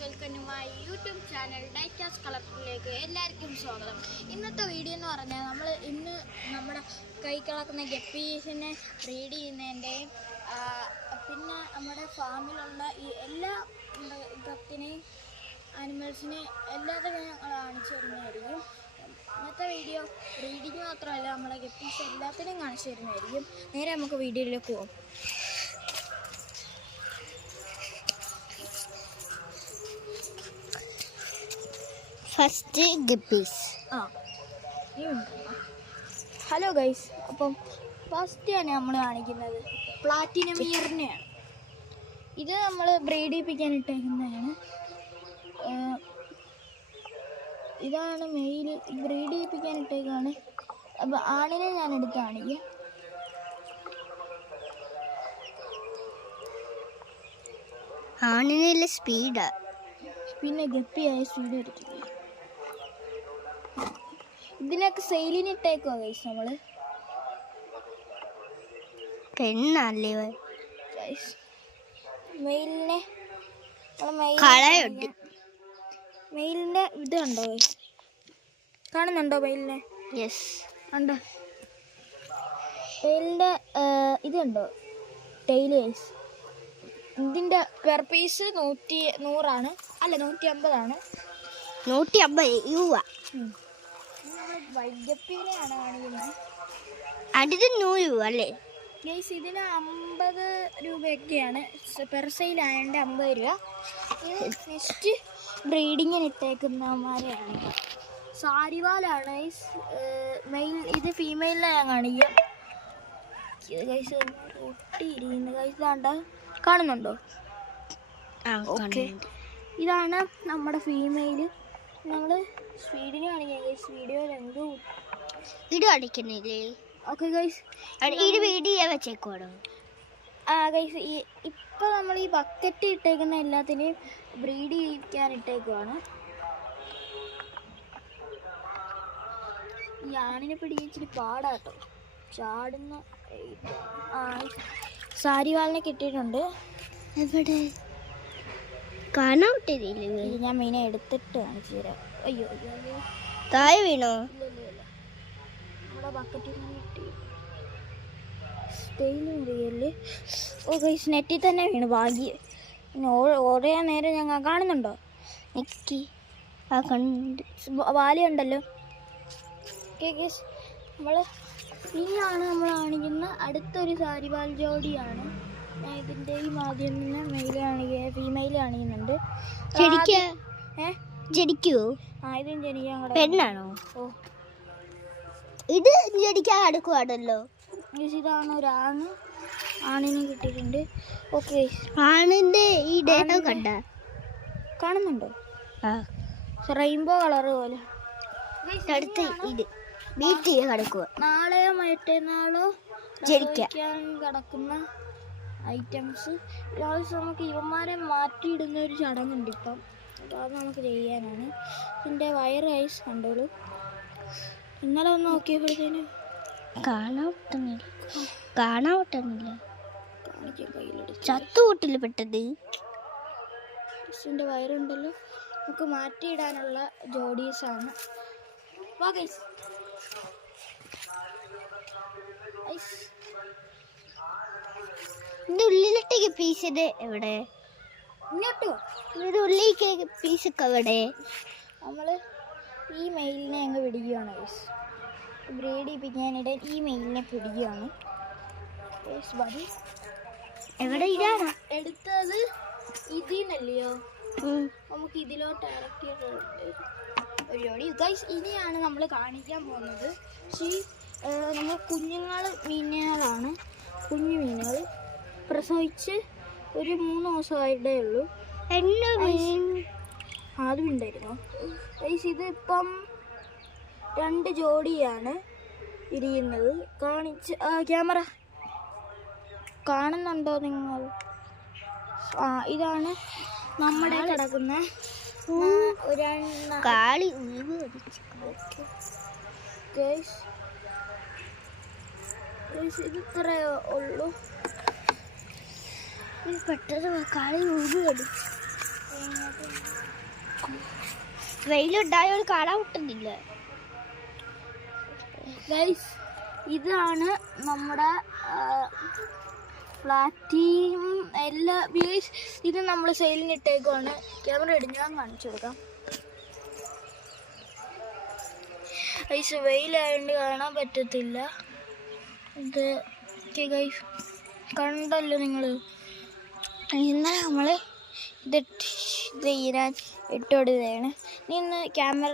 Welcome to my YouTube channel ഡൈറ്റാസ് കളക്ടറിലേക്ക് എല്ലാവർക്കും സ്വാഗതം. ഇന്നത്തെ വീഡിയോ എന്ന് പറഞ്ഞാൽ ഇന്ന് നമ്മുടെ കൈ കളക്കുന്ന ഗപ്പീസിനെ ബ്രീഡ് ചെയ്യുന്നതിൻ്റെയും പിന്നെ നമ്മുടെ ഫാമിലുള്ള ഈ എല്ലാ ഗപ്പിനെയും ആനിമൽസിനെ എല്ലാത്തിനും ഞങ്ങൾ കാണിച്ചു തരുന്നതായിരിക്കും. ഇന്നത്തെ വീഡിയോ ബ്രീഡിങ് മാത്രമല്ല, നമ്മളെ ഗപ്പീസ് എല്ലാത്തിനും കാണിച്ചു തരുന്നതായിരിക്കും. നേരെ നമുക്ക് വീഡിയോയിലേക്ക് പോകാം. First guppies. ഹലോ ഗൈസ്, അപ്പം ഫസ്റ്റാണ് നമ്മൾ കാണിക്കുന്നത് പ്ലാറ്റിനം ഇയറിനെയാണ്. ഇത് നമ്മൾ ബ്രീഡ് ചെയ്യിപ്പിക്കാൻ ഇട്ടേക്കുന്നതാണ്. ഇതാണ് മെയിൽ, ബ്രീഡ് ചെയ്യിപ്പിക്കാൻ ഇട്ടേക്കാണ്. അപ്പം ആണിനെ ഞാൻ എടുത്ത് കാണിക്കാം. ആണിനുള്ള സ്പീഡാ, പിന്നെ ഗപ്പിയായ സ്പീഡ് എടുത്തില്ല. ഇതിനൊക്കെ സെയിലിന് ഇട്ടേക്കുവാ ഗൈസ്. നമ്മൾ പെണ്ണല്ലേ ഗൈസ്. മെയിലിനെ മെയിലിൻ്റെ ഇത് കണ്ടോ ഗൈസ്? കാണുന്നുണ്ടോ മെയിലിനെ? യെസ് ഉണ്ട്. മെയിലിൻ്റെ ഇത് കണ്ടോ ടെയിൽ ഗൈസ്? ഇതിൻ്റെ പെർ പീസ് 100 അല്ല 150. 150 രൂപ. വൈഗപ്പിനെയാണ് കാണിക്കുന്നത്. അടുത്ത് 100 രൂപ അല്ലേ ഗൈസ്? ഇതിന് 50 രൂപയൊക്കെയാണ് പെർ സെയിൽ ആയതുകൊണ്ട് 50 രൂപ. ഇത് നെക്സ്റ്റ് ബ്രീഡിങ്ങിന് ഇട്ടേക്കുന്നമാരെയാണ്. സാരിവാലാണ് ഗൈസ് മെയിൽ. ഇത് ഫീമെയിലിനെ ഞാൻ കാണിക്കാം. ഗൈസ് ഒട്ടിയിരിക്കുന്നു ഗൈസ്. ഇതാണ്ട, കാണുന്നുണ്ടോ? ഓക്കെ, ഇതാണ് നമ്മുടെ ഫീമെയിൽ. നമ്മൾ സ്പീഡിന് കാണിക്കാം ഗൈസ്. വീഡിയോ രണ്ടും വീഡിയോ അടിക്കുന്നില്ലേ? ഓക്കെ ഗൈസ്, ഇത് വീഡിയോ വെച്ചേക്കോടോ. ഗൈസ് ഇപ്പം നമ്മൾ ഈ ബക്കറ്റ് ഇട്ടേക്കുന്ന എല്ലാത്തിനെയും ബ്രീഡ് ചെയ്യിക്കാൻ ഇട്ടേക്കുവാണ്. ഈ ആണിനെ പിടിക്കാൻ ഇച്ചിരി പാടാട്ടോ, ചാടുന്ന. സാരിവാളിനെ കിട്ടിയിട്ടുണ്ട്. എവിടെ കാണാട്ടില്ലേ? ഞാൻ മീനെ എടുത്തിട്ട് കാണിച്ചു തരാം. അയ്യോ അയ്യോ അയ്യോ, താഴെ വീണോ? ഇല്ല, നമ്മുടെ ബക്കറ്റിൽ നിന്ന് കിട്ടി. സ്റ്റെയിലും അറിയല്ലേ? ഓ ഗൈസ്, നെറ്റിൽ തന്നെ വീണ് ഭാഗ്യം. പിന്നെ ഓരോ നേരം ഞങ്ങൾ കാണുന്നുണ്ടോ? നെക്കി ആ കണ്ട് വാലിയുണ്ടല്ലോ. ഓക്കെ ഗൈസ്, ഇനിയാണ് നമ്മൾ കാണിക്കുന്ന അടുത്തൊരു സാരിവാൽ ജോഡിയാണ്. ഇതിൻ്റെയും ആദ്യം തന്നെ മെയിൽ കാണിക്കുക, ഫീമെയിൽ കാണിക്കുന്നുണ്ട്. ജനിക്കോ? ഇതും ജനിക്കാൻ പെണ്ണാണോ? ഓ, ഇത് ജനിക്കാൻ അടുക്കുവാണല്ലോ. ഇതാണ് ഒരാണ്. ആണിനെ കിട്ടിയിട്ടുണ്ട്. ഓക്കെ, ആണിന്റെ ഈ ദേഹം കണ്ട കാണുന്നുണ്ടോ? റെയിൻബോ കളറ് പോലെ. അടുത്ത് ഇത് വീട്ടിൽ കിടക്കുക. നാളെയോ മറ്റന്നാളോ ജനിക്കാൻ കിടക്കുന്ന ഐറ്റംസ്. നമുക്ക് ഇവന്മാരെ മാറ്റിയിടുന്ന ഒരു ചടങ്ങുണ്ട് ഇപ്പം. അപ്പോൾ അത് നമുക്ക് ചെയ്യാനാണ്. ഇതിൻ്റെ വയറ് ഐസ് കണ്ടോളൂ. ഇന്നലെ ഒന്ന് നോക്കിയപ്പോഴത്തേന് കാണാൻ പറ്റുന്നില്ല. കാണിക്കാൻ കയ്യിലെടുത്ത് ചത്തുകൂട്ടിൽ പെട്ടത്. ഇതിൻ്റെ വയറുണ്ടല്ലോ, നമുക്ക് മാറ്റിയിടാനുള്ള ജോഡീസാണ്. വാ ഗൈസ്. ഇതിന്റെ ഉള്ളിലിട്ടേക്ക് പീസ് എവിടെ? ഇങ്ങോട്ടോ? ഇതിന്റെ ഉള്ളിലേക്ക് പീസൊക്കെ എവിടെ? നമ്മൾ ഈ മെയിലിനെ അങ്ങ് പിടിക്കുകയാണ് ഗൈസ്. ബ്രീഡ് ചെയ്യിപ്പിക്കാനിടെ ഈ മെയിലിനെ പിടിക്കുകയാണ്. എവിടെ? ഇതാണ് എടുത്തത് ഇതിന്നല്ലയോ? നമുക്ക് ഇതിലോട്ട് ഇറക്കിയിട്ടുണ്ട് ഒരു ജോഡി ഗൈസ്. ഇനിയാണ് നമ്മൾ കാണിക്കാൻ പോകുന്നത്. നമ്മൾ മീനുകളാണ്. കുഞ്ഞു മീനുകൾ പ്രസവിച്ച് ഒരു 3 ദിവസമായിട്ടേ ഉള്ളൂ. ആദ്യം ഉണ്ടായിരുന്നു ഗൈസ്. ഇത് ഇപ്പം 2 ജോഡിയാണ് ഇരിക്കുന്നത്. ക്യാമറ കാണുന്നുണ്ടോ നിങ്ങൾ? ഇതാണ് നമ്മുടെ കിടക്കുന്ന കാളി. ഇത് ഇത്രയേ ഉള്ളൂ. പെട്ടെന്ന് കളി ഊരി അടിച്ചു. വെയിലുണ്ടായോട് കാണാൻ പറ്റുന്നില്ല. ഗൈസ് ഇതാണ് നമ്മുടെ ഫ്ലാറ്റിയും എല്ലാ വ്യൂസ്. ഇത് നമ്മൾ സെയിലിന് ഇട്ടേക്കുവാണ്. ക്യാമറ ഇടിഞ്ഞ് ഞാൻ കാണിച്ചു കൊടുക്കാം. ഗൈസ് വെയിലായതുകൊണ്ട് കാണാൻ പറ്റത്തില്ല. ഇത് ഗൈസ് കണ്ടല്ലോ നിങ്ങൾ. ഇന്നലെ നമ്മൾ ഇത് ചെയ്യാൻ ഇട്ടുകൊടുത്തതാണ്. ഇന്ന് ക്യാമറ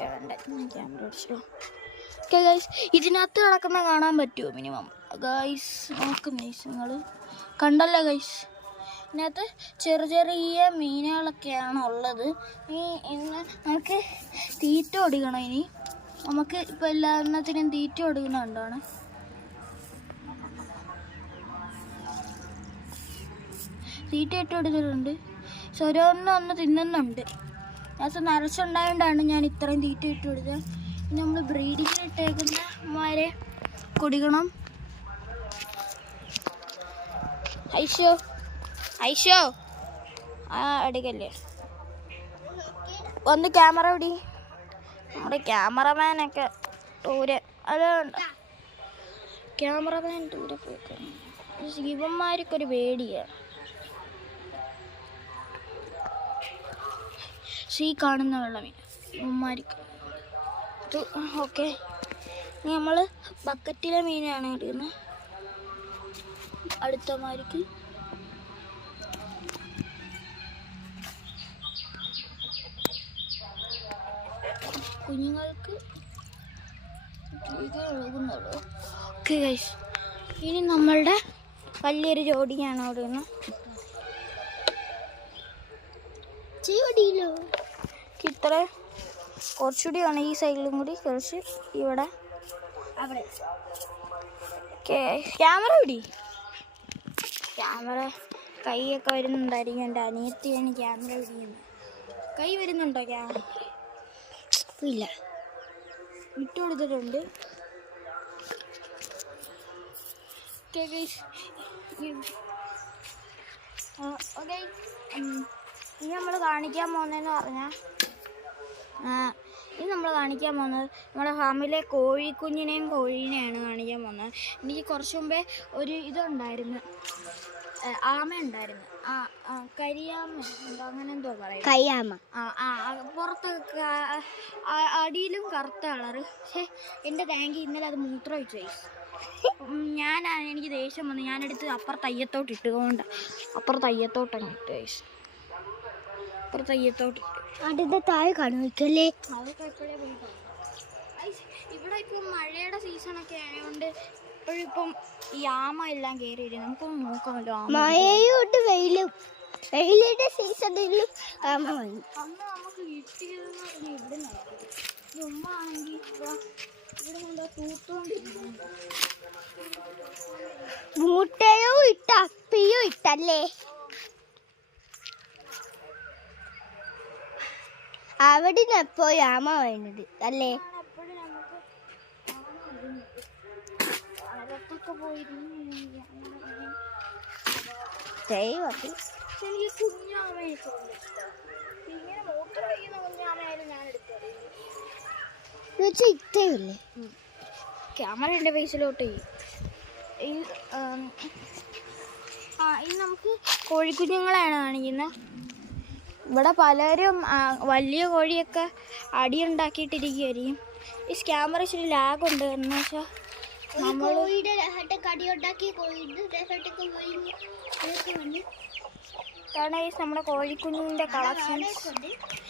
വേണ്ട, ക്യാമറ അടിച്ചോ. ഓക്കെ ഗൈസ്, ഇതിനകത്ത് കിടക്കുന്ന കാണാൻ പറ്റുമോ മിനിമം? ഗൈസ് നോക്കും ഗൈസ്, നിങ്ങൾ കണ്ടല്ലോ ഗൈസ്. ഇതിനകത്ത് ചെറിയ മീനുകളൊക്കെയാണ് ഉള്ളത്. ഇന്ന് നമുക്ക് തീറ്റ കൊടുക്കണം. ഇനി നമുക്ക് ഇപ്പോൾ എല്ലാത്തിനും തീറ്റ കൊടുക്കുന്നുണ്ടാണ്. തീറ്റ ഇട്ട് കൊടുത്തിട്ടുണ്ട്. ഓരോന്ന് തിന്നുന്നുണ്ട്. അത് നിറച്ചുണ്ടായതുകൊണ്ടാണ് ഞാൻ ഇത്രയും തീറ്റ ഇട്ട് കൊടുത്തത്. ഇനി നമ്മൾ ബ്രീഡിങ്ങിന് ഇട്ടേക്കുന്ന മാരെ കൊടുക്കണം. ഐഷോ ആ അടിക്കല്ലേ, ഒന്ന് ക്യാമറ പിടി. നമ്മുടെ ക്യാമറമാനൊക്കെ ദൂരെ, അതുകൊണ്ട് ക്യാമറമാൻ ദൂരെ പോയിക്കണം. ഇവന്മാർക്കൊരു പേടിയാണ്. കാണുന്ന വെള്ളമീൻ ഇവന്മാർക്ക്. ഓക്കെ, നമ്മൾ ബക്കറ്റിലെ മീനാണ് എടുക്കുന്നത്. അടുത്തമാർക്ക് കുഞ്ഞുങ്ങൾക്ക് ഒഴുകുന്നുള്ളൂ. ഓക്കെ ഗൈസ്, ഇനി നമ്മളുടെ വലിയൊരു ജോഡിയാണ് ഓടുന്നത്. ഇത്ര കുറച്ചുകൂടി ആണ്, ഈ സൈഡിലും കൂടി കുറച്ച് ഇവിടെ. ക്യാമറ പിടി. ക്യാമറ കൈയൊക്കെ വരുന്നുണ്ടായിരിക്കും. എൻ്റെ അനിയത്തിയാണ് ക്യാമറ പിടിക്കുന്നത്. കൈ വരുന്നുണ്ടോ? ക്യാമറ ഇല്ല, ഇട്ട് കൊടുത്തിട്ടുണ്ട്. ഓക്കെ, ഇനി നമ്മൾ കാണിക്കാൻ പോകുന്നതെന്ന് പറഞ്ഞാൽ, ഇനി നമ്മൾ കാണിക്കാൻ പോകുന്നത് നമ്മുടെ ഫാമിലെ കോഴിക്കുഞ്ഞിനെയും കോഴീനെയാണ് കാണിക്കാൻ പോകുന്നത്. എനിക്ക് കുറച്ച് മുമ്പേ ഒരു ഇതുണ്ടായിരുന്നു, ആമ ഉണ്ടായിരുന്നു. കരിയാമ എന്തോ അങ്ങനെ എന്തോ പറയും, കയ്യാമ. പുറത്ത് അടിയിലും കറുത്ത കളറ്. പക്ഷേ എൻ്റെ ടാങ്കി ഇന്നലെ അത് മൂത്രം ഒഴിച്ചു. എനിക്ക് ദേഷ്യം വന്നു. ഞാനെടുത്ത് അപ്പുറത്ത് അയ്യത്തോട്ട് ഇട്ടുകൊണ്ട് അപ്പുറത്ത് അയ്യത്തോട്ട് അതിന്റെ താഴെ കാണുമല്ലേ. ഇവിടെ ഇപ്പം മഴയുടെ സീസണൊക്കെ ആയതുകൊണ്ട് ഇപ്പോഴിപ്പം ഈ ആമ എല്ലാം കയറി വരും. നമുക്കൊന്ന് നോക്കാമല്ലോ. മഴയുണ്ട്, വെയിലിന്റെ സീസണിലും ആമ വന്നു. അന്ന് നമുക്ക് കിട്ടിയതെന്ന് പറഞ്ഞാൽ ഇവിടെ നടക്കും. ഉമ്മ ആണെങ്കിൽ ഇവിടെ എന്താ തൂത്തോണ്ടിരിക്കുന്നു. മുട്ടയോ ഇട്ട അപ്പിയോ ഇട്ടല്ലേ. അവിടെ പോയി ആമ വേണ്ടത് അല്ലേ. എനിക്ക് കുഞ്ഞാമയൊക്കെ ഇങ്ങനെ മൂത്രം ഒഴിക്കുന്ന കുഞ്ഞാമയായാലും ഞാൻ എടുത്തത്. ഇട്ടേയില്ലേ ക്യാമറ എൻ്റെ ഫേസിലോട്ട്. ഇനി നമുക്ക് കോഴിക്കുഞ്ഞുങ്ങളെയാണ് കാണിക്കുന്നത്. ഇവിടെ പലരും വലിയ കോഴിയൊക്കെ അടിയുണ്ടാക്കിയിട്ടിരിക്കുകയായിരിക്കും. ഈ ക്യാമറ ഇച്ചിരി ലാഗുണ്ട്. എന്ന് വെച്ചാൽ നമ്മൾ കാരണം ഈ നമ്മുടെ കോഴിക്കുഞ്ഞിൻ്റെ കളക്ഷൻസ്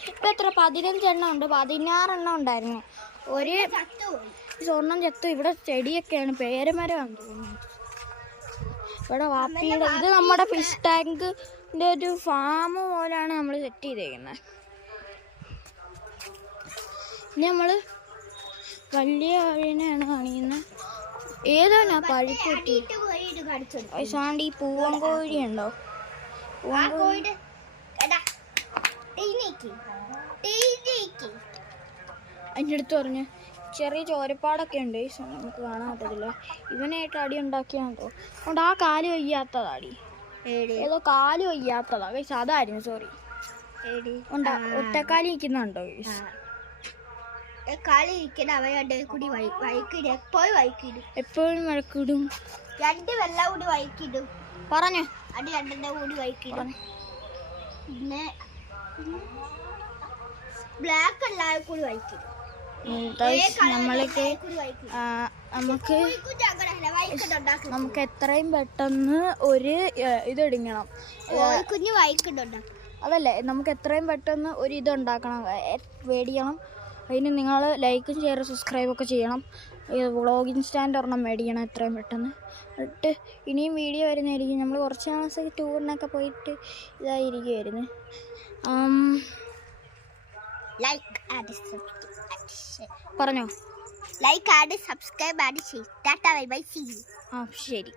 ഇപ്പം എത്ര 15 എണ്ണം ഉണ്ട്. 16 എണ്ണം ഉണ്ടായിരുന്നു. ഒരു സ്വർണ്ണം ചത്തു. ഇവിടെ ചെടിയൊക്കെയാണ്, പേരമരമാണ് തോന്നുന്നത്. ഇവിടെ വാപ്പിയുടെ ഇത് നമ്മുടെ ഫിഷ് ടാങ്കിൻ്റെ ഒരു ഫാം പോലെയാണ് നമ്മൾ സെറ്റ് ചെയ്തേക്കുന്നത്. ഇനി നമ്മൾ വലിയ കോഴീനെയാണ് കാണിക്കുന്നത്. ഏതാണ് പഴുക്കുട്ടി? സാണ്ട് ഈ പൂവൻ കോഴി ഉണ്ടോ? അതിൻ്റെ അടുത്ത് പറഞ്ഞ് ചെറിയ ചോരപ്പാടൊക്കെ ഉണ്ട്. നമുക്ക് കാണാൻ പറ്റത്തില്ല. ഇവനായിട്ട് അടി ഉണ്ടാക്കിയാന്തോ. അതുകൊണ്ട് ആ കാല് വയ്യാത്തതാടി, ഏതോ കാല് വയ്യാത്തതാ. അതായിരുന്നു, സോറി. ഉണ്ടോ ഒറ്റക്കാലി നിൽക്കുന്നുണ്ടോ കളി ഇരിക്കണ അവരുടെ കൂടി വൈക്കിടും എപ്പോഴും വഴക്കിടും രണ്ട് വെള്ളം കൂടി വൈക്കിടും പറഞ്ഞു അത് രണ്ടിന്റെ കൂടി വൈക്കിടും പിന്നെ ബ്ലാക്ക് എല്ലാവരും കൂടി വൈക്കിടും നമ്മൾക്ക് നമുക്ക് എത്രയും പെട്ടെന്ന് ഒരു ഇതെടുക്കണം കുഞ്ഞു വൈക്കിടുണ്ടാക്കും അതല്ലേ നമുക്ക് എത്രയും പെട്ടെന്ന് ഒരു ഇതുണ്ടാക്കണം മേടിക്കണം. അതിന് നിങ്ങൾ ലൈക്കും ഷെയറും സബ്സ്ക്രൈബൊക്കെ ചെയ്യണം. വ്ളോഗിങ് സ്റ്റാൻഡ് ഒരെണ്ണം മേടിക്കണം എത്രയും പെട്ടെന്ന്. എന്നിട്ട് ഇനിയും വീഡിയോ വരുന്നതായിരിക്കും. നമ്മൾ കുറച്ച് മാസം ടൂറിനൊക്കെ പോയിട്ട് ഇതായിരിക്കുമായിരുന്നു. പറഞ്ഞോ ലൈക്ക് ആഡ് സബ്സ്ക്രൈബ് ആഡ് ചെയ്യും. Tata bye bye see you. ശരി.